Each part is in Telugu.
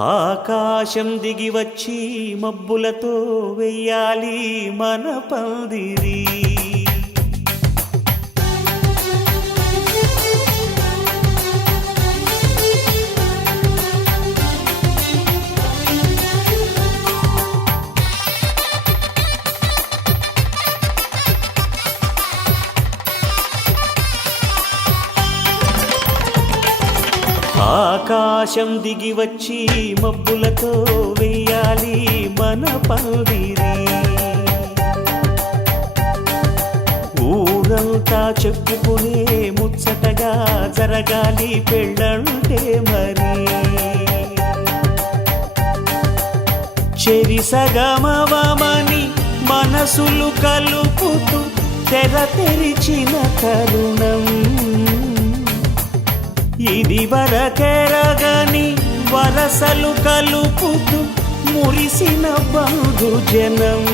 ఆకాశం దిగి వచ్చి మబ్బులతో వెయ్యాలి మన పందిరి. ఆకాశం దిగి వచ్చి మబ్బులతో వెయ్యాలి మన పందిరి. ఊరంతా చెప్పుకునే ముచ్చటగా జరగాలి పెళ్ళంటే మరి. చెరిసగమవమని మనసులు కలుపుతూ తెర తెరిచిన తరుణం ఇది వరకెరగని వరసలు కలుపుతూ మురిసిన బంధుజనం.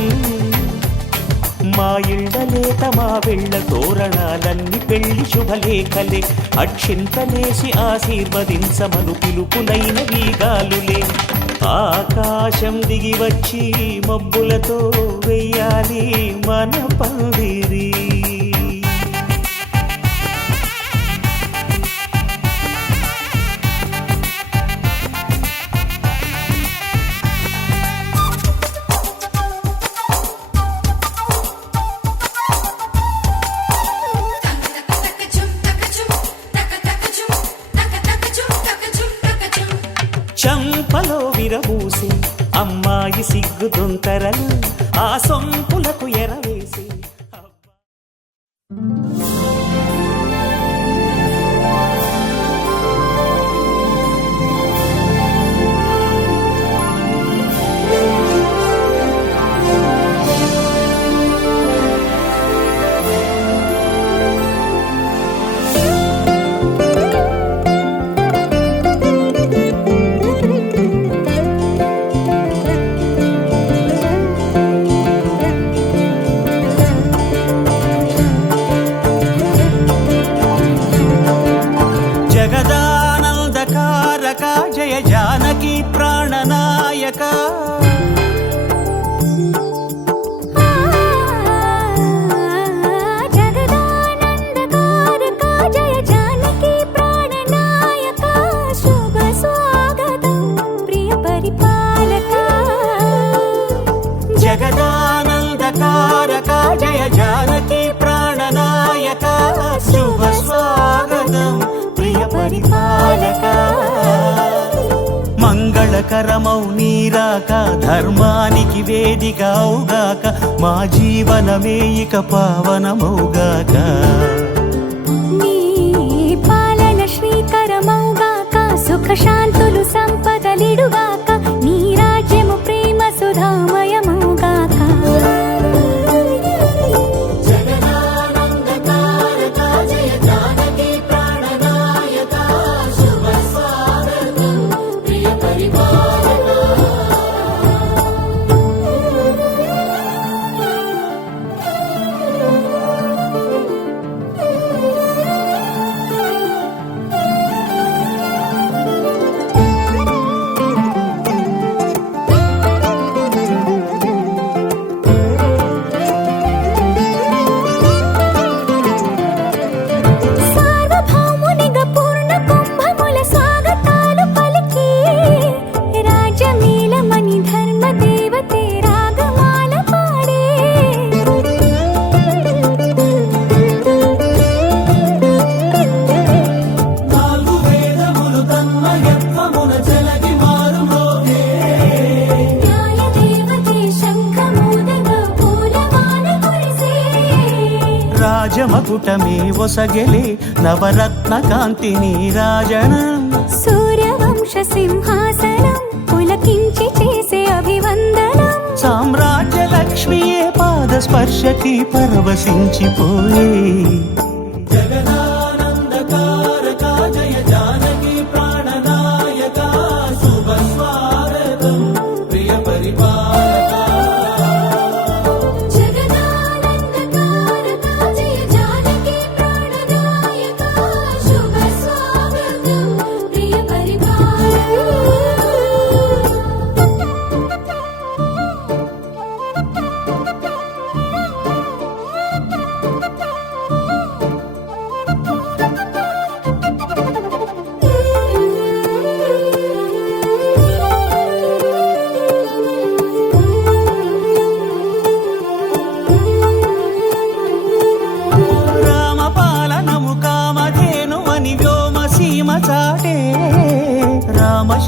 మా ఇళ్ళలేత మా వెళ్ళ తోరణాలన్నీ పెళ్లి శుభలేఖలే. అక్షింతలేసి ఆశీర్వదించమను పిలుపులైన వీగాలులే. ఆకాశం దిగి వచ్చి మబ్బులతో వెయ్యాలి మన పందిరి. చంపలో విరబూసి అమ్మాయి సిగ్గు దొంతరలు ఆ సొంపులకు ఎరవేసి. జగదానందకారక జయ జానకి ప్రాణనాయక. జగదానందకారక జయ జానకి ప్రాణనాయక. శుభ స్వాగతం ప్రియ పరిపాలక. జగదానందకారక జయ జానకి ప్రాణనాయక. శుభ స్వాగతం ప్రియ పరిపాలక. మంగళకరమౌ నీరాక ధర్మానికి వేదిక అవుగాక. మా జీవనమే ఇక పావనమౌగాక. నీ పాలన శ్రీకరమౌగాక. సుఖ శాంతులు సంపదలిడుగాక. నీ రాజ్యము ప్రేమ సుధామయమౌగాక. రాజమకుటమే ఒసగెలే నవరత్న కాంతి నీరాజనం. సూర్యవంశ సింహాసనం పులకించి చేసే అభివందనం. సామ్రాజ్య లక్ష్మియే పాద స్పర్శకి పరవశించిపోయే. జగదానందకారక జయ జానకి ప్రాణనాయక. శుభ స్వాగతం ప్రియ పరిపాలక. శుభ స్వాగతం ప్రియ పరిపాలక.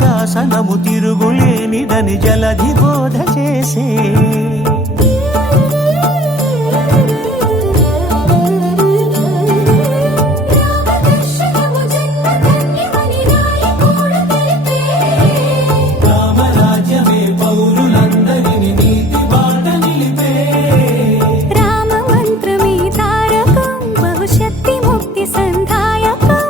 శాసనము తిరుగులేనిదని జలధి బోధ చేసే రామరాజ్యమే పౌరులందరినీ నీతి బాట నిలిపే రామ మంత్రమే తారకం బహుశక్తి ముక్తి సంధాయకం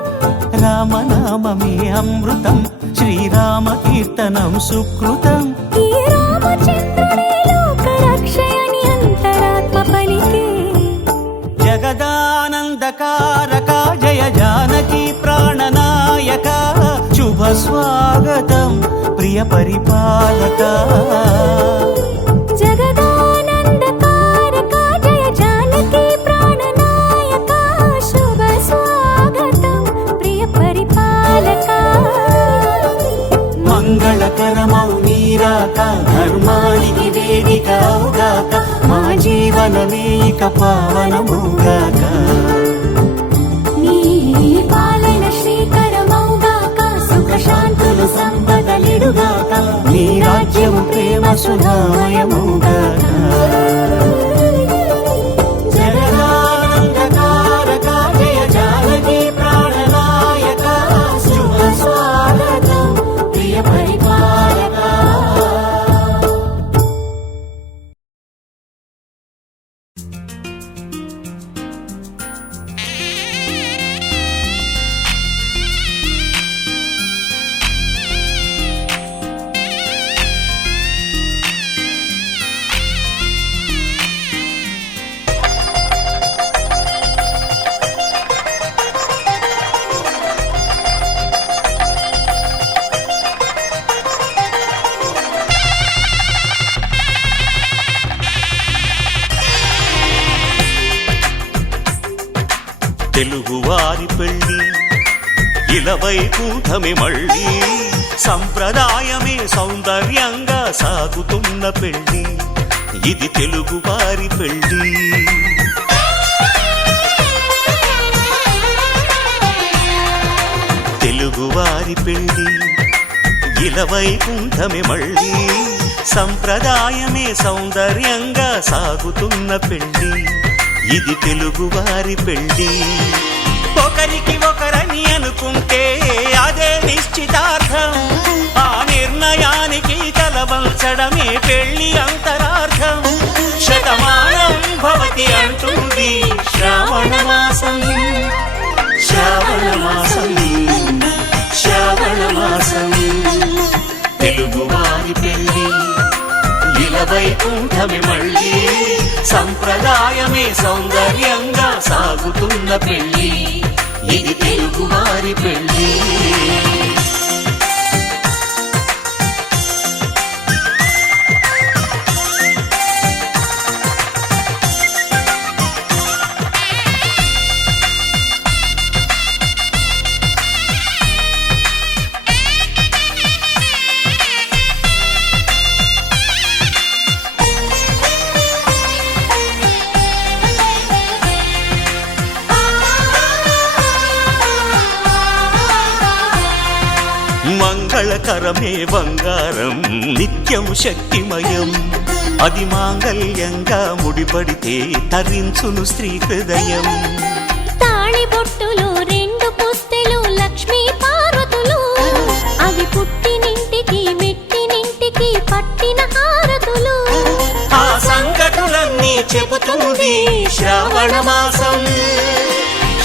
రామనామమే అమృతం శ్రీరామ కీర్తనం సుకృతం ఈ రామచంద్రుడే లోకరక్షయని అంతరాత్మ పలికే జగదానందకారక జయ జానకి ప్రాణనాయక శుభ స్వాగతం ప్రియ పరిపాలక జగదానందకారక జయ జానకి ప్రాణనాయక శుభ స్వాగతం ప్రియ పరిపాలక మంగళకరమౌ నీరాక ధర్మానికి వేదిక అవుగాక మా జీవనమే ఇక పావనముగాక నీ పాలన శ్రీకరమౌగాక సుఖ శాంతులు సంపదలిడుగాక నీ రాజ్యము ప్రేమ సుధామయముగాక జగదానందకారక జయ జానకి ప్రాణనాయక శుభ స్వాగతం ప్రియ పరిపాలక తెలుగువారి పెళ్ళి ఇలవై కూటమి మళ్ళీ సంప్రదాయమే సౌందర్యంగా సాగుతున్న పెళ్ళి ఇది తెలుగువారి పెళ్ళి తెలుగువారి పెళ్ళి ఇలవై కూటమి మళ్ళీ సంప్రదాయమే సౌందర్యంగా సాగుతున్న పెళ్ళి ఇది తెలుగువారి పెళ్ళి ఒకరికి ఒకరని అనుకుంటే అదే నిశ్చితార్థం ఆ నిర్ణయానికి తలవంచడమే పెళ్లి అంతరార్థం శతమానం భవతి అంటుంది శ్రావణ మాసం శ్రావణ మాసం శ్రావణ మాసం తెలుగువారి పెళ్ళి ఇలవై కూటమి మళ్ళీ సంప్రదాయమే సౌందర్యంగా సాగుతున్న పెళ్ళి ఇది తెలుగువారి పెళ్ళి మంగళకరమే బంగారం నిత్యం శక్తిమయం అది మాంగళ్యంగా ముడిపడితే తరించును స్త్రీ హృదయం తాళి బొట్టులో రెండు పుస్తెలు లక్ష్మీ పార్వతులు అవి పుట్టినింటికి మెట్టినింటికి పట్టిన హారతులు ఆ సంకటులన్నీ చెబుతుంది శ్రావణ మాసం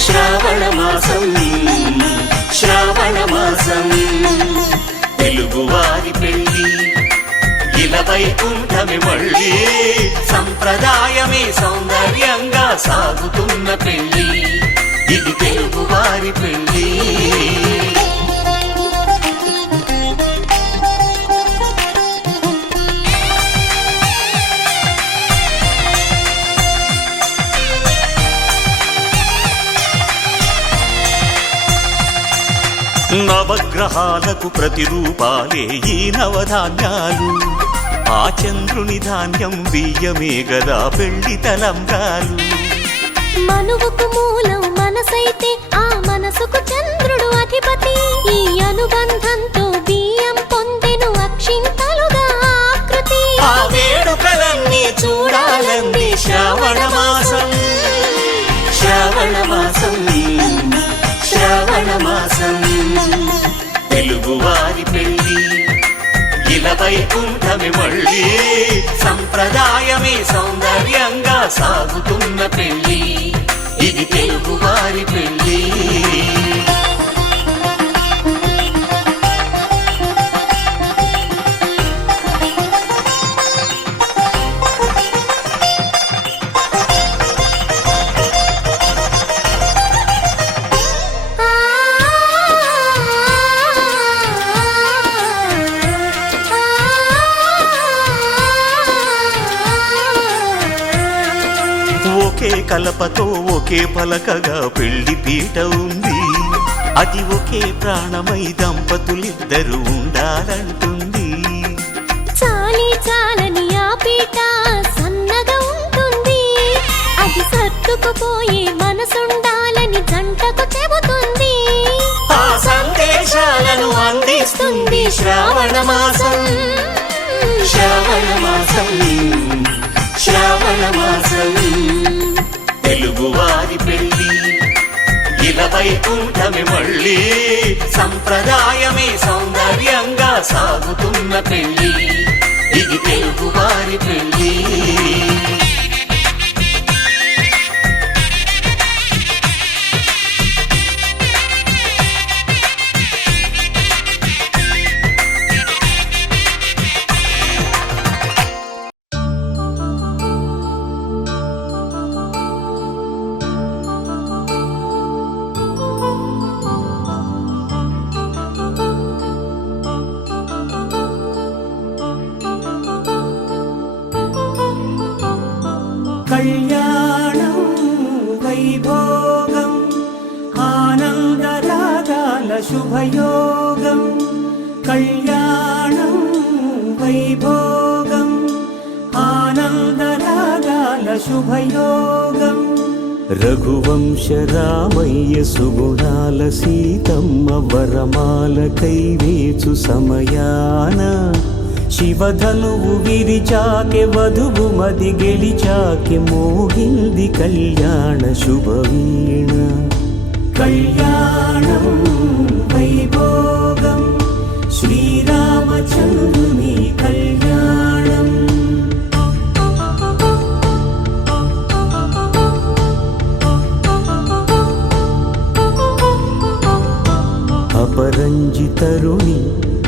శ్రావణ మాసం శ్రావణ మాసం తెలుగువారి పెళ్ళి ఇలవై కూటమి మళ్ళీ సంప్రదాయమే సౌందర్యంగా సాగుతున్న పెళ్ళి ఇది తెలుగువారి పెళ్ళి నవగ్రహాలకు ప్రతిరూపాలే ఈ నవధాన్యాలు ఆ చంద్రుని ధాన్యం బియ్యమే గదా పెళ్లి తలంబ్రాలు మనువుకు మూలం మనసైతే ఆ మనసుకు చంద్రుడు అధిపతి ఈ అనుబంధంతో బియ్యం తెలుగువారి పెళ్ళి ఇలా వైకుంఠమే మళ్ళీ సంప్రదాయమే సౌందర్యంగా సాగుతున్న పెళ్ళి ఇది తెలుగువారి పెళ్ళి ఒకే కలపతో ఒకే పలకగా పెళ్లి పీట ఉంది అది ఒకే ప్రాణమై దంపతులిద్దరూ ఉండాలంటుంది చాలి చాలని ఆ పీట సన్నగా ఉంటుంది అది సర్దుకుపోయే మనసుండాలని జంటకు చెబుతుంది ఆ సందేశాలను అందిస్తుంది శ్రావణ మాసం శ్రావణ మాసం శ్రావణ మాసం తెలుగువారి పెళ్ళి ఇలా వైకుంఠమే మళ్ళీ సంప్రదాయమే సౌందర్యంగా సాగుతున్న పెళ్ళి ఇది తెలుగువారి పెళ్ళి కళ్యాణం వైభోగం ఆనందరాగాల శుభయోగం కళ్యాణం వైభోగం ఆనందరాగాల శుభయోగం రఘువంశ రామయ్య సుగుణాల సీతమ్మ వరమాల కైవేచు సమయాన శివధనువు విరిచాకె వధువు మది గెలిచాకె మోగింది కళ్యాణ శుభవీణ కళ్యాణం వైభోగం శ్రీరామచంద్రుని కళ్యాణం అపరంజి తరుణి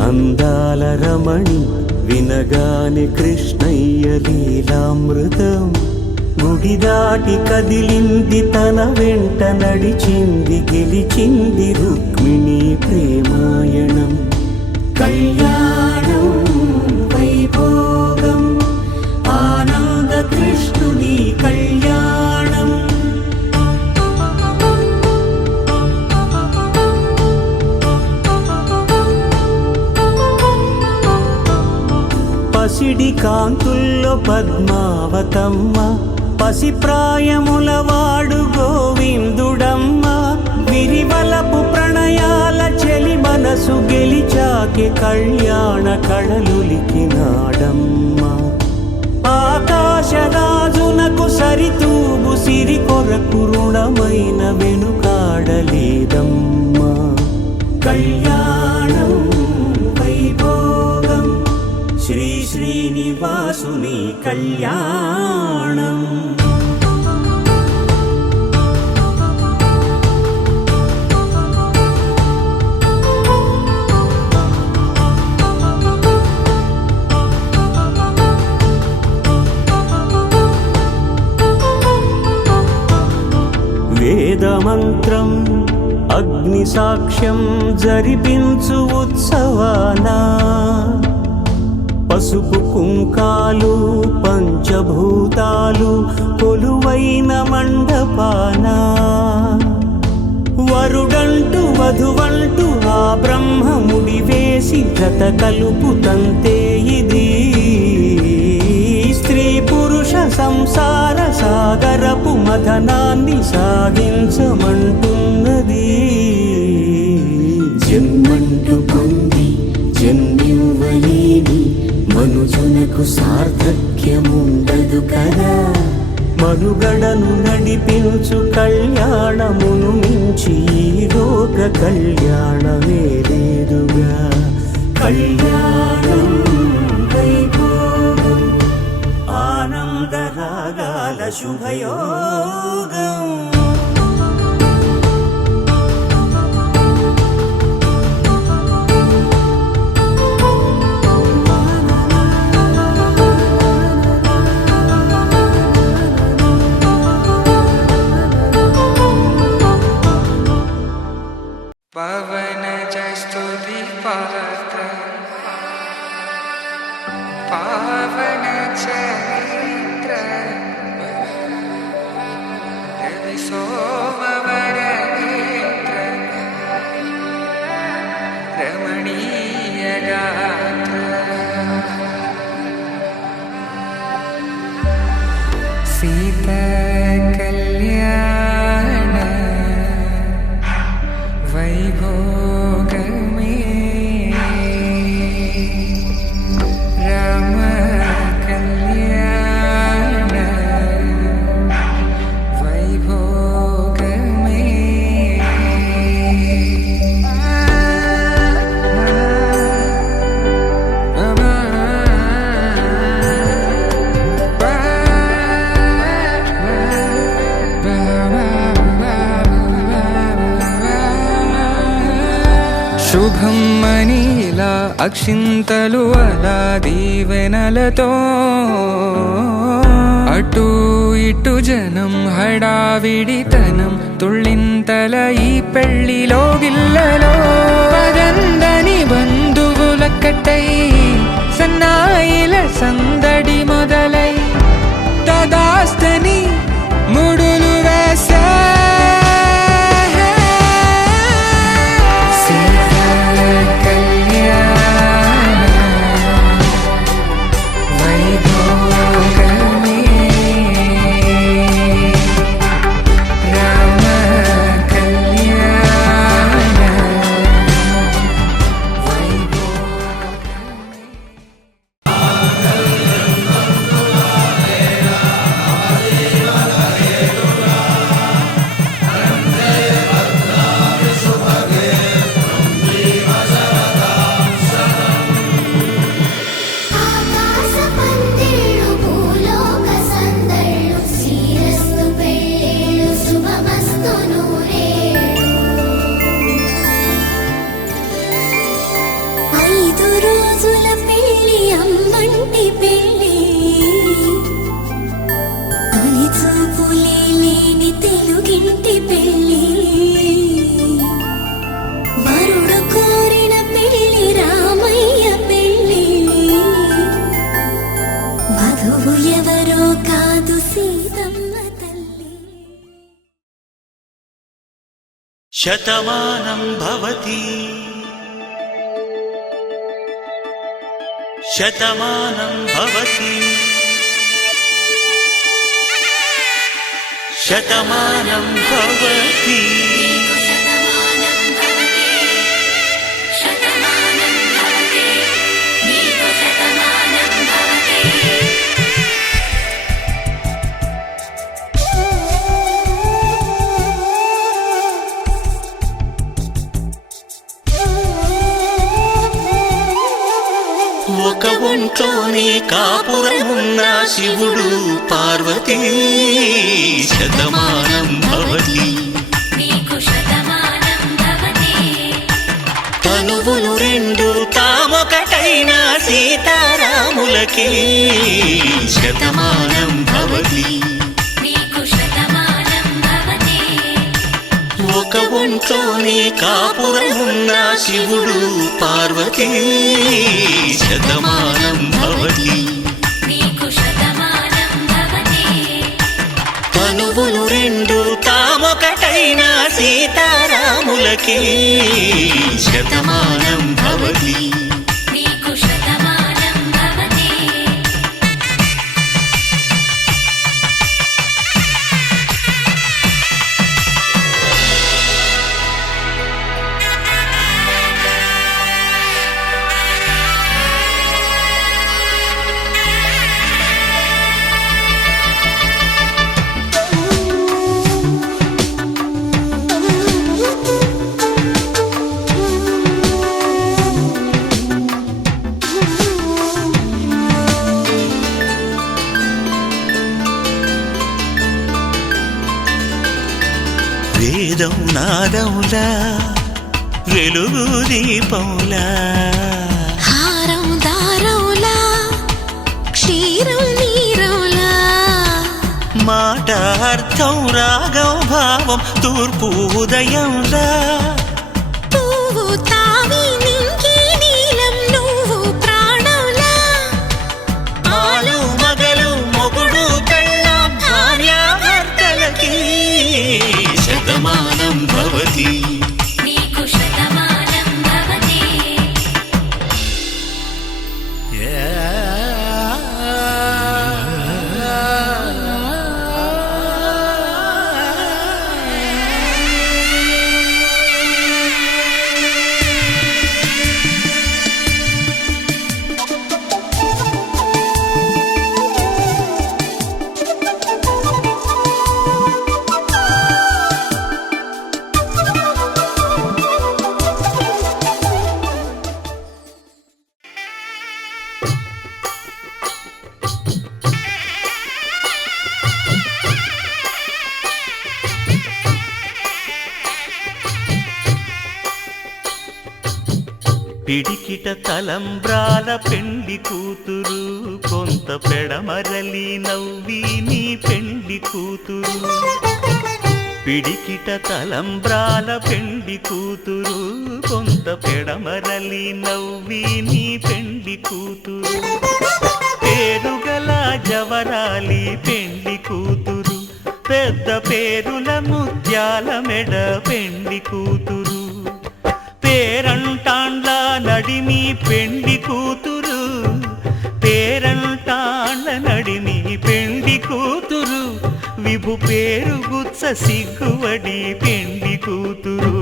అందాల రమణి వినగానే కృష్ణయ్య లీలామృతం గుడి దాటి కదిలింది తన వెంట నడిచింది గెలిచింది రుక్మిణి ప్రేమాయణం కళ్యాణం వైభోగం ఆనంద కృష్ణుని కళ్యాణం పసిడి కాంతుల్లో పద్మావతమ్మ పసిప్రాయముల వాడు గోవిందుడమ్మ విరివలపు ప్రణయాల చెలి మనసు గెలిచాకే కళ్యాణ కళలులికినాడమ్మ ఆకాశరాజునకు సరితూగు సిరి కొరకు రుణమైన వెనుకాడలేదమ్మా కళ్యాణం వైభోగం శ్రీ శ్రీనివాసుని కళ్యాణం వేదమంత్రం అగ్ని సాక్ష్యం జరిపించు ఉత్సవానా పసుపు కుంకాలు పంచభూతాలు కొలువైన మండపాన వరుడంటూ వధువంటూ ఆ బ్రహ్మముడి వేసి జత కలుపుతంతే ఇది స్త్రీ పురుష సంసార సాగరపు మథనాన్ని సాగించమంటున్నది జన్మంటూ పొంది జన్మివ్వలేని మనుజునకు సార్థక్యముండదు కదా మనుగడను నడిపించు కళ్యాణమును మించి ఈ లోక కళ్యాణమే లేదుగా కళ్యాణం వైభోగం ఆనందరాగాల శుభయోగం పవన జస్తుతి పాత్ర పావన చరిత్ర రవి సోమవర నేత్ర రమణీయ గాత్ర సీత కళ్యాణ వైభోగమే రామ కళ్యాణ వైభోగమే శుభం మనీలా అక్షింతలు అలా దీవెనలతో అటు ఇటు జనం హడావిడితనం తుళ్ళింతల ఈ పెళ్లిలో గిల్లలో పదందని బంధువుల కట్టై సన్నాయిల సందడి మొదలై తదాస్తని ముడులు వేసా ఆకాశ పందిళ్ళు భూలోక సందళ్ళు శ్రీరస్తు పెళ్ళిళ్ళు శుభమస్తు నూరేళ్ళు 5 రోజుల పెళ్ళి అమ్మంటి పెళ్ళి తొలి చూపులే లేని తెలుగింటి పెళ్ళి వరుడు కోరిన పెళ్ళి రామయ్య పెళ్ళి వధువు ఎవరో కాదు సీతమ్మ తల్లి శతమానం భవతి శతమానం భవతి శతమానం భవతి ఒక ఒంట్లోనే కాపురమున్న శివుడు పార్వతీ శతమానం భవతి తనువులు రెండు తామొకటైన సీతారాములకి శతమానం భవతి ఒక ఒంట్లోనే కాపురమున్న శివుడు పార్వతీ శతమానం భవతి తనువులు రెండు తామొకటైన సీతారాములకి శతమానం భవతి వేదం నాదములా వెలుగు దీపములా హారం దారములా క్షీరం నీరములా మాట అర్థం రాగం భావం తూర్పు ఉదయంలా పువ్వు తావి నింగి నీలం నువ్వు ప్రాణంలా ఆలు మగలు మొగుడు పెళ్ళాం భార్యాభర్తలకి శతమానం భవతి నీకు శతమానం భవతి పిడికిట తలంబ్రాల పెండి కూతురు కొంత పెడమరలి నవ్వి నీ పెండి కూతురు పిడికిట తలంబ్రాల పెండి కూతురు కొంత పెడమరలి నవ్వి నీ పెండి కూతురు పేరుగల జవరాలి పెండి కూతురు పెద్ద పేరుల ముత్యాల మెడ పెండి కూతురు పేరంటాండ్ల నడిమి పెండి కూతురు పేరంటాండ్ల నడిమి పెండి కూతురు విభు పేరు గుత్స సిగ్గువడి పెండి కూతురు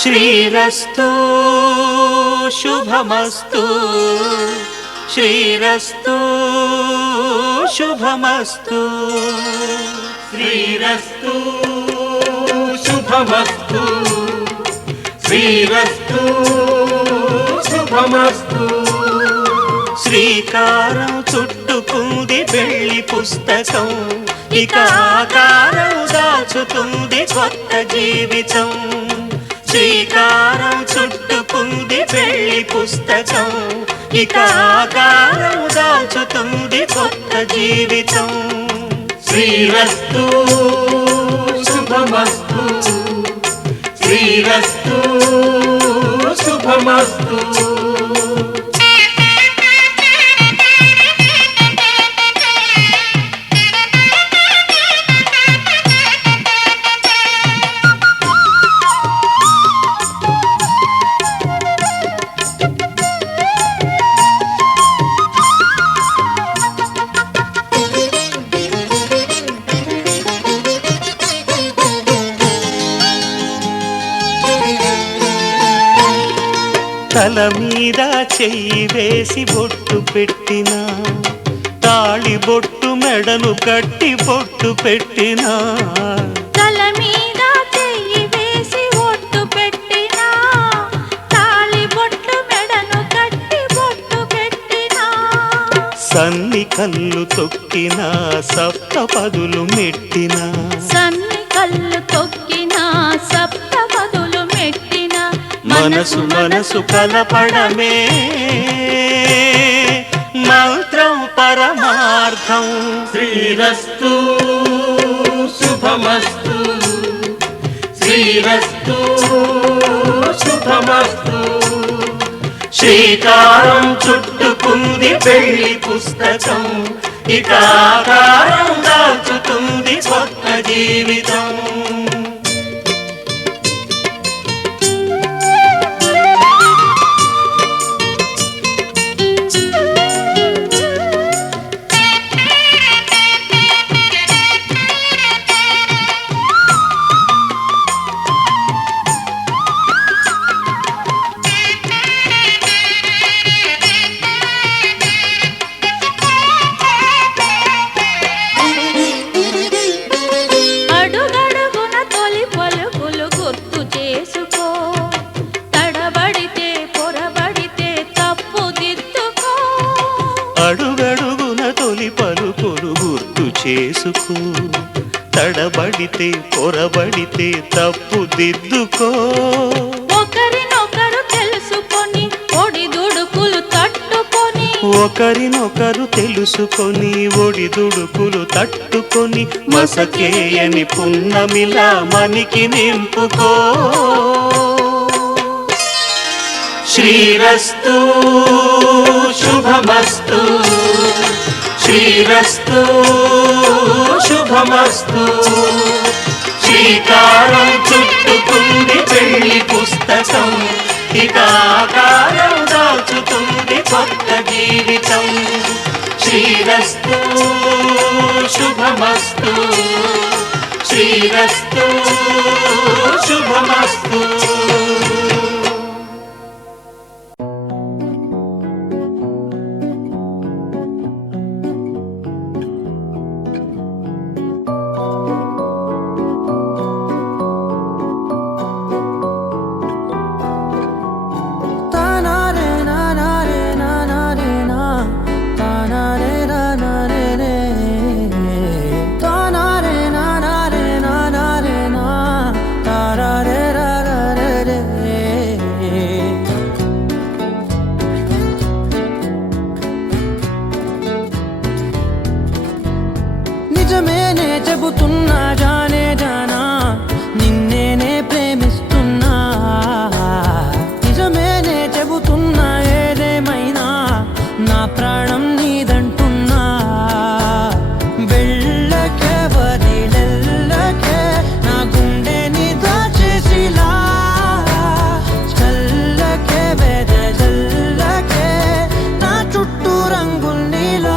శ్రీరస్తు శుభమస్తు శ్రీరస్తు శుభమస్తు శ్రీరస్తు శుభమస్తు శ్రీరస్తు శుభమస్తు శ్రీకారం చుట్టుకుంది పెళ్లి పుస్తకం ఇక ఆకారం దాచుతుంది కొత్త జీవితం శ్రీకారం చుట్టుకుంది పెళ్లి పుస్తకం ఇక ఆకారం దాచుతుంది కొత్త జీవితం శ్రీరస్తు శుభమస్తు శ్రీరస్తు శుభమస్తు వేసి బొట్టు పెట్టినా, తాళి బొట్టు మెడను కట్టి బొట్టు పెట్టినా, తల మీద చెయ్యి వేసి ఒట్టు పెట్టినా, తాళి బొట్టు మెడను కట్టి బొట్టు పెట్టినా, సన్ని కళ్ళు తొక్కినా సప్త పదులు మెట్టినా, సన్ని కళ్ళు తొక్కినా సప్త పదులు మెట్టినా, మనసు మనసు కలపడమే మంత్రం పరమార్థం. శ్రీరస్తు శుభమస్తు, శ్రీరస్తు శుభమస్తు. శ్రీకారం చుట్టుకుంది పెళ్లి పుస్తకం, ఇక ఆకారం దాచుతుంది కొత్త జీవితం. అడుగడుగున తొలి పలుకులు గుర్తు చేసుకో, తడబడితే పొరబడితే తప్పు దిద్దుకో. అడుగడుగున తొలి పలుకులు గుర్తు చేసుకో, తడబడితే పొరబడితే తప్పు దిద్దుకో. ఒకరినొకరు తెలుసుకొని ఒడిదుడుకులు తట్టుకొని, ఒకరినొకరు తెలుసుకొని ఒడిదుడుకులు తట్టుకొని, మసకేయని పున్నమిలా మనికి నింపుకో. శ్రీరస్తు శుభమస్తు, శ్రీరస్తు శుభమస్తు. శ్రీకారం చుట్టుకుంది పెళ్లి పుస్తకం, ఇక ఆకారం దాచుతుంది కొత్త జీవితం. శ్రీరస్తు శుభమస్తు, శ్రీరస్తు శుభమస్తు. నిజమేనే చెబుతున్నా జానే జానా, నిన్నేనే ప్రేమిస్తున్నా. నిజమేనే చెబుతున్నా ఏదేమైనా నా ప్రాణం నీదంటున్నా. వెళ్ళకే వదిలెల్లకే నా గుండెని దాచేసిలా, చల్లకే వెదజల్లకే నా చుట్టూ రంగుల్నిలా.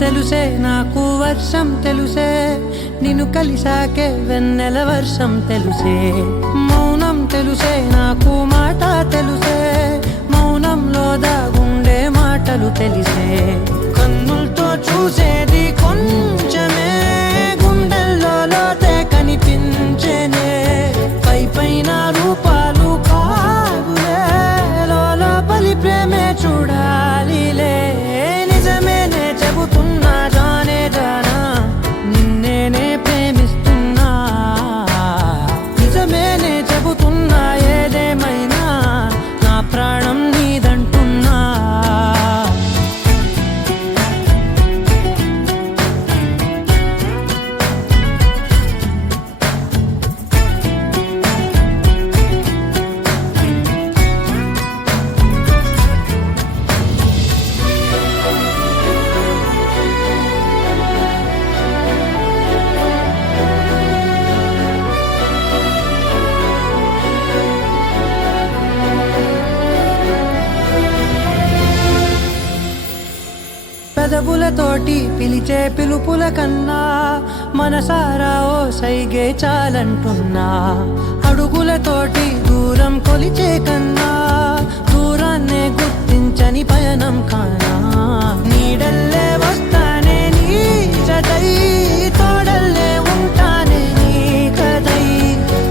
తెలుసే నాకు వర్షం తెలుసే, నిన్ను కలిసాకే వెన్నెల వర్షం తెలుసే. మౌనం తెలుసే నాకు మాట తెలుసే, మౌనంలో దాగుండే మాటలు తెలిసే. కన్నులతో చూసేది కొంచెమే, గుండెల్లో లోతే కనిపించేనే. పై పైన రూపాలు కాదులే, లోపలి ప్రేమే చూడాలిలే. నిజమేనే చెబుతున్నా జానే జానా, నిన్నేనే ప్రేమిస్తున్నా. నిజమేనే చెబుతున్నా ఏదేమైనా నా ప్రాణం నీదంటున్నా. పెదవులతోటి పిలిచే పిలుపుల కన్నా మనసారా ఓ సైగే చాలంటున్నా అడుగులతోటి దూరం కొలిచే కన్నా దూరాన్నే గుర్తించని పయనం కానా నీడల్లే వస్తానే నీ జతై తోడల్లే ఉంటానే నీ కదై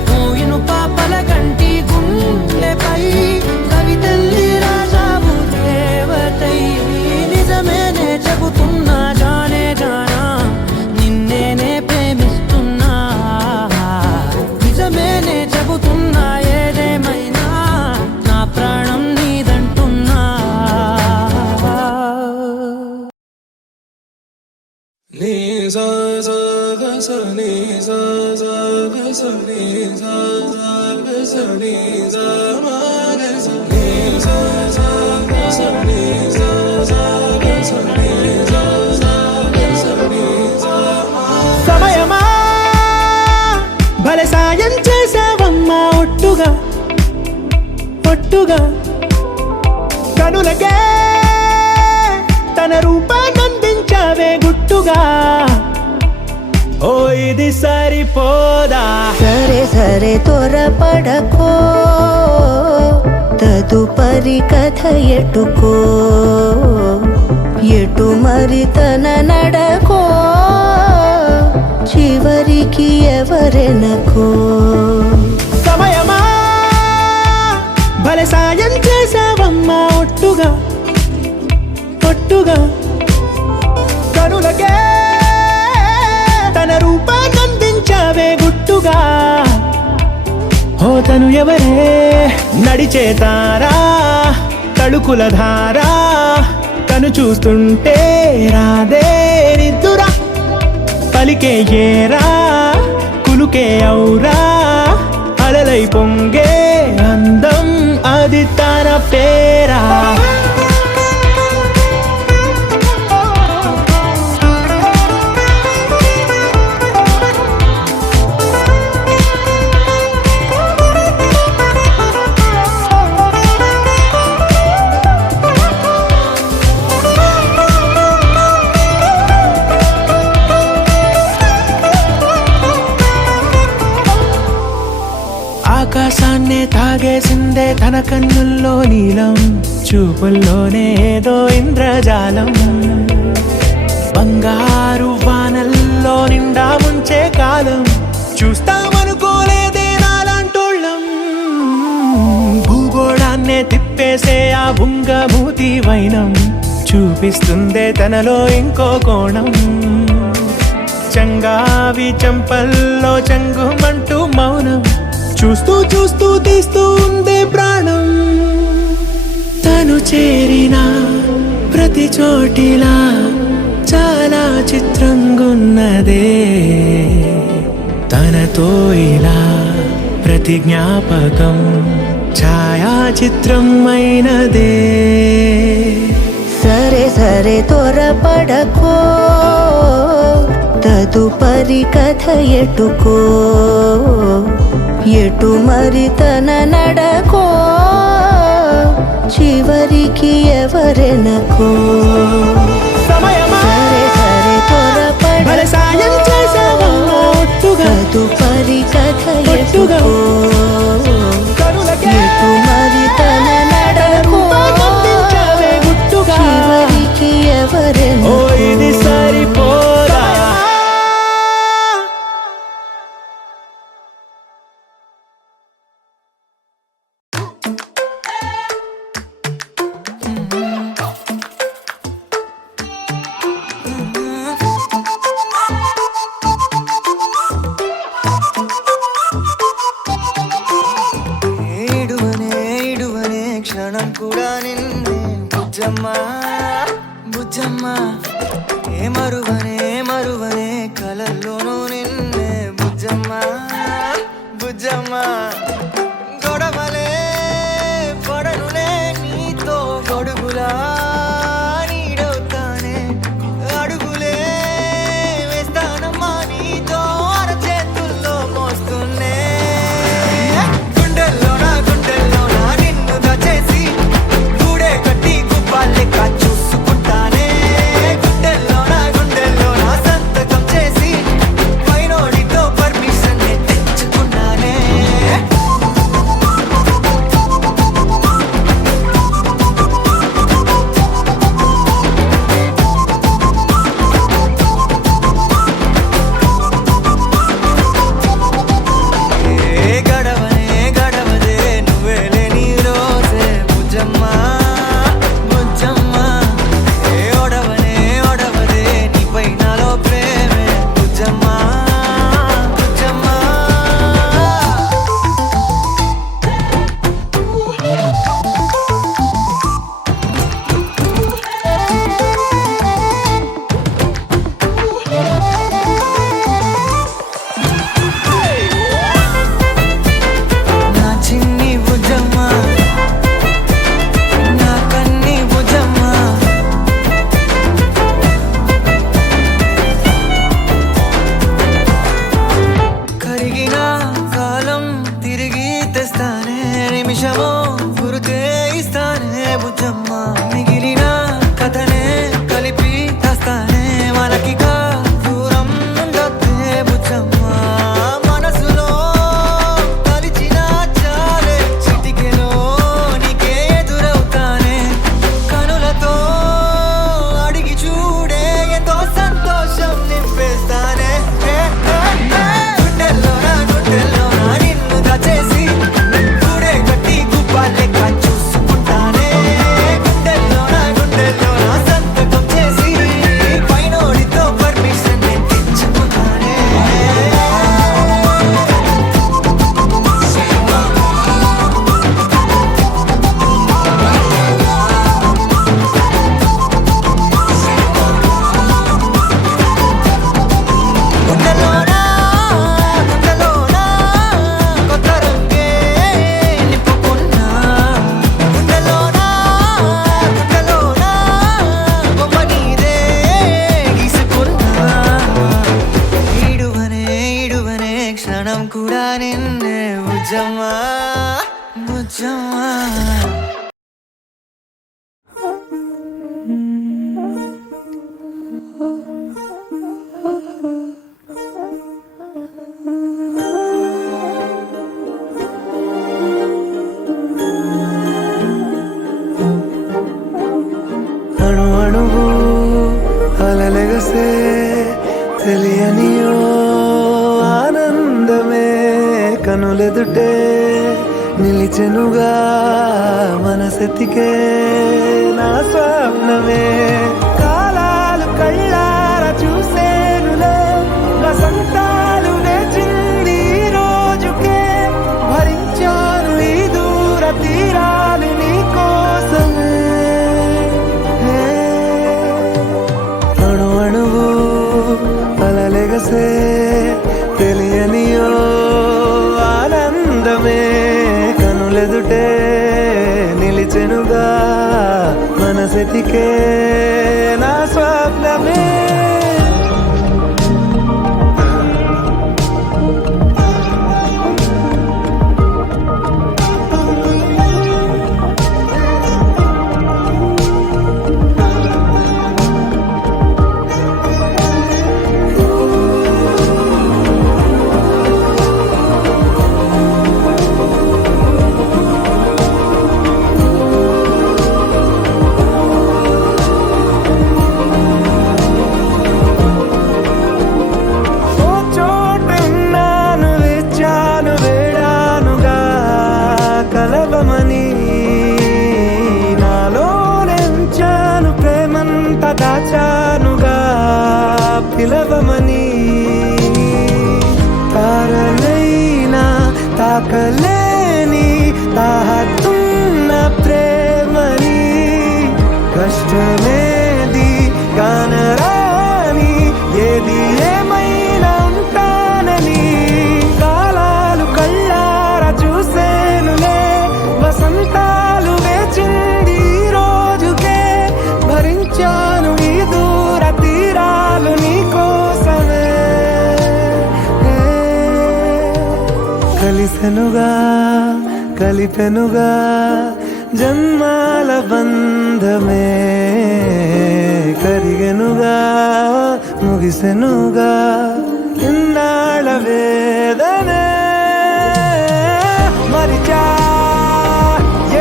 మోయిను పాపల కంటి గుండెపై కవితల్లి రాజావు దేవతై నిజమేనే చెబుతున్నా జానే జానా నిన్నేనే ప్రేమిస్తున్నా నిజమేనే చెబుతున్నా ఏదేమైనా నా ప్రాణం నీదంటున్నా నీ సా సా గ స నీ సా సా గ స నీ సా సా గ స నీ సా మా గ స నీ సా సా గ స నీ సా సా గ స నీ సా సా గ స నీ సా మా సమయమా భలే సాయం చేసావమ్మా ఒట్టుగా ఒట్టుగా కనులకే తన రూపాన్నందించావే గుట్టుగా ఓ ఇది సరిపోదా సరే సరే త్వరపడకో తదుపరి కథ ఎటుకో ఎటు మరి తన నడకో చివరికి ఎవరెనకో సమయమా భలే సాయం చేసావమ్మా ఒట్టుగా ఒట్టుగా కనులకే తన రూపాన్నందించావే గుట్టుగా ఓ తను ఎవరే నడిచే తారా తళుకుల ధారా తను చూస్తుంటే రాదే నిద్దురా పలికే ఏరా కులుకే ఔరా అలలై పొంగే అందం అది తన పేరా ఆకాశాన్నే తాగేసిందే తన కన్నుల్లో నీలం చూపుల్లోనే ఏదో ఇంద్రజాలం బంగారు వానల్లో నిండా ముంచే కాలం చూస్తామనుకోలేదే నాలాంటోళ్ళం భూగోళాన్నే తిప్పేసే ఆ బుంగమూతి వైనం చూపిస్తుందే తనలో ఇంకో కోణం చంగావి చంపల్లో చంగుమంటూ మౌనం చూస్తూ చూస్తూ తీస్తూ ఉందే ప్రాణం తను చేరిన ప్రతి చోటిలా చాలా చిత్రంగున్నదే తనతో ఇలా ప్రతి జ్ఞాపకం ఛాయాచిత్రం అయినదే సరే సరే త్వరపడకో తదుపరి కథ ఎటుకో ఎటు మరి తన నడకో చివరికి ఎవరెనకో సమయమా సరే సరే భలే సాయం చేసావమ్మా ఒట్టుగా తదుపరి కథ ఒట్టుగా ఎటుకో కనులకే ఎటు మరి తన నడకో రూపాన్నందించావే గుట్టుగా చివరికి ఓ ఎవరెనకో ఇది సరిపోదా ఇడువనే క్షణం కూడా నిన్నే బుజ్జమ్మ బుజ్జమ్మ ఏ మరువనే కలల్లోనూ నిన్నే బుజ్జమ్మ బుజ్జమ్మ గొడవలే పడనులే నీతో గొడుగులా నీడవుతానే అడుగులే వేస్తానమ్మా నీతో అరచేతుల్లో మోస్తున్నే గుండెల్లోన నిన్ను దచేసి గూడే కట్టి గుప్పాలెక్క చూసుకుంటానే అణువు అలలెగసే తెలియనియో ఆనందమే కనులెదుటే నిలిచెనుగా మనసెతికే నా స్వప్నమే కాలాలు కళ్ళారా చూసేనులే వసంతాలు వేచింది ఈ రోజుకే భరించాను ఈ దూర తీరాలు నీ కోసమే అణు అణువు అలలెగసే తెలియనియో ఆనందమే కనులెదుటే నిలిచెనుగా మనసెతికే నా స్వప్నమే ఓ చోటున్నాను వేచాను వేడానుగా కలవమని నాలో నెంచాను ప్రేమంత దాచానుగా పిలవమని తారలైనా తాకలేని తాహతున్న ప్రేమని కష్టమేది కానరాని ఏది ఏమైనా ఉంటానని కాలాలు కళ్ళారా చూసేనులే వసంతాలు వేచింది ఈ రోజుకే భరించాను ఈ దూర తీరాలు నీ కోసమే కలిసెనుగా కలిపెనుగా జన్మాల బంధమే కరిగెనుగా ముగిసెనుగా ఇన్నాళ్ళ వేదనే మరిచా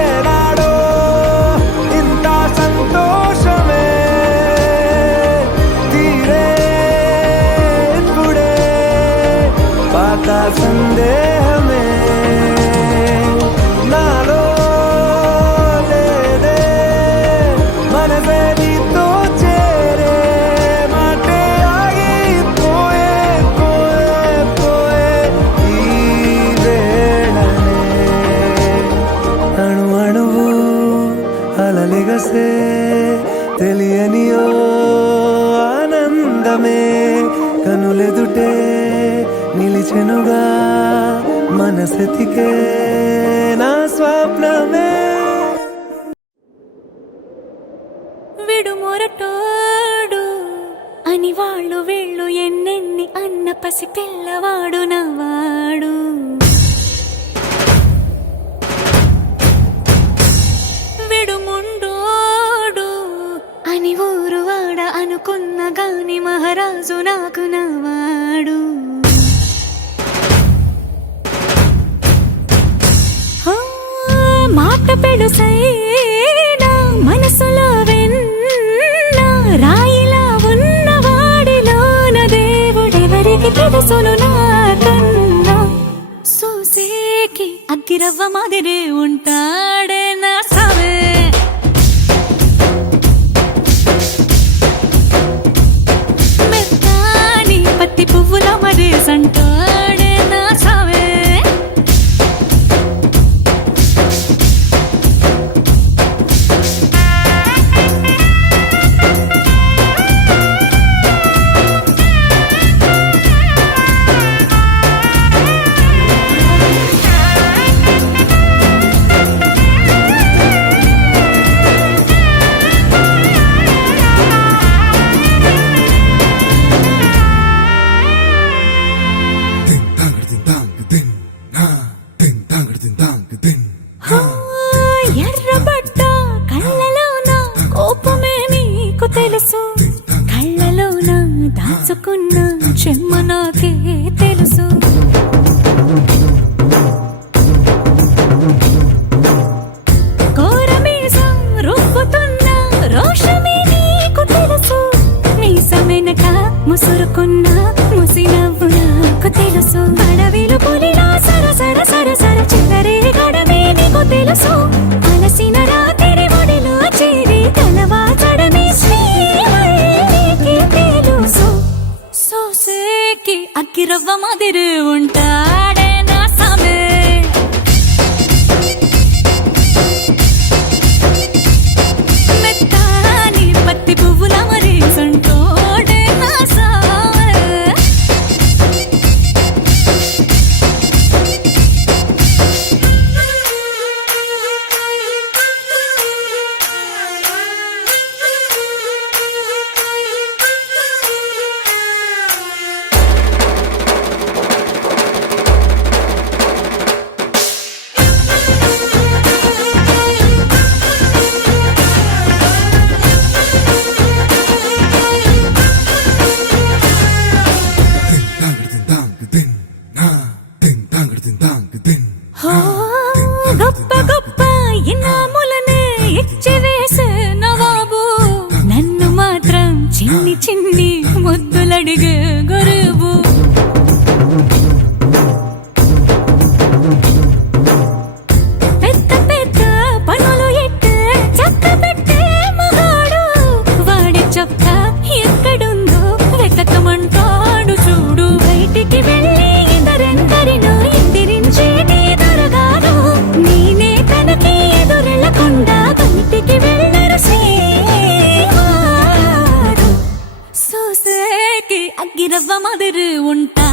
ఏనాడో ఇంత సంతోషమే తీరే ఇప్పుడే పాత సందేహమే నాలో లేదే మనసే నీతో చేరే మాటే ఆగిపోయే పోయే పోయే ఈ వేళనే అణు అణువు అలలెగసే తెలియనియో ఆనందమే కనులెదుటే నిలిచెనుగా మనసెతికే నా స్వప్నమే విడుమొరటోడు అని వాళ్ళు వీళ్ళు ఎన్నెన్ని అన్న పసి పిల్లవాడు నవ్వాడు విడుముండోడు అని ఊరు వాడ అనుకున్న గాని మహారాజు నాకు నవ్వాడు మాట పెడుసైనా మనసులో వెన్న రాయిలా ఉన్నవాడిలోన దేవుడెవరికి తెలుసును నాకన్నా సూసేకి అగ్గిరవ్వ మాదిరే ఉంటాడే నా సవే మెత్తాని పత్తి పువ్వుల మరే సంటాడే నా సవే ఎర్రబడ్డ కళ్ళలోన కోపమే నీకు తెలుసు కళ్ళలోన దాచుకున్న చెమ్మ నాకే తెలుసు కోరమీసం రుబ్బుతున్న రోషమే నీ ముసురుకున్న ముసి నవ్వు నాకు తెలుసు అడవిలు పులిలా సర సర సర సర చివరి గడమే నీకు తెలుసు అలసిన రాత్రి ఒడిలో చేరి కలవాచడమే శ్రీకి తెలుసు సోసేకి అక్కిరవ్వ మాదిరి ఉంటాడే నా సామే మెత్తాని పత్తి పువ్వుల మరి సంటోడే నా సామే హో, గొప్ప గొప్ప ఇనాములనే ఇచ్చి వేసే నవాబు నన్ను మాత్రం చిన్ని చిన్ని ముద్దులడిగే గురువు పెద్ద పెద్ద పనులు ఎట్టే చక్క పెట్టే మగాడు వాడి చొక్క ఎక్కడుందో వెతకమంటాడు చూడు బయటికి వెళ్ళి ఇద్దరెందరినో ఎదిరించేటి దొరగారు నేనే తనకి ఎదురెళ్ళకుండా బయటికి వెళ్ళరు శ్రీవారు సోసేకి అగ్గిరవ్వ మదురు ఉంటా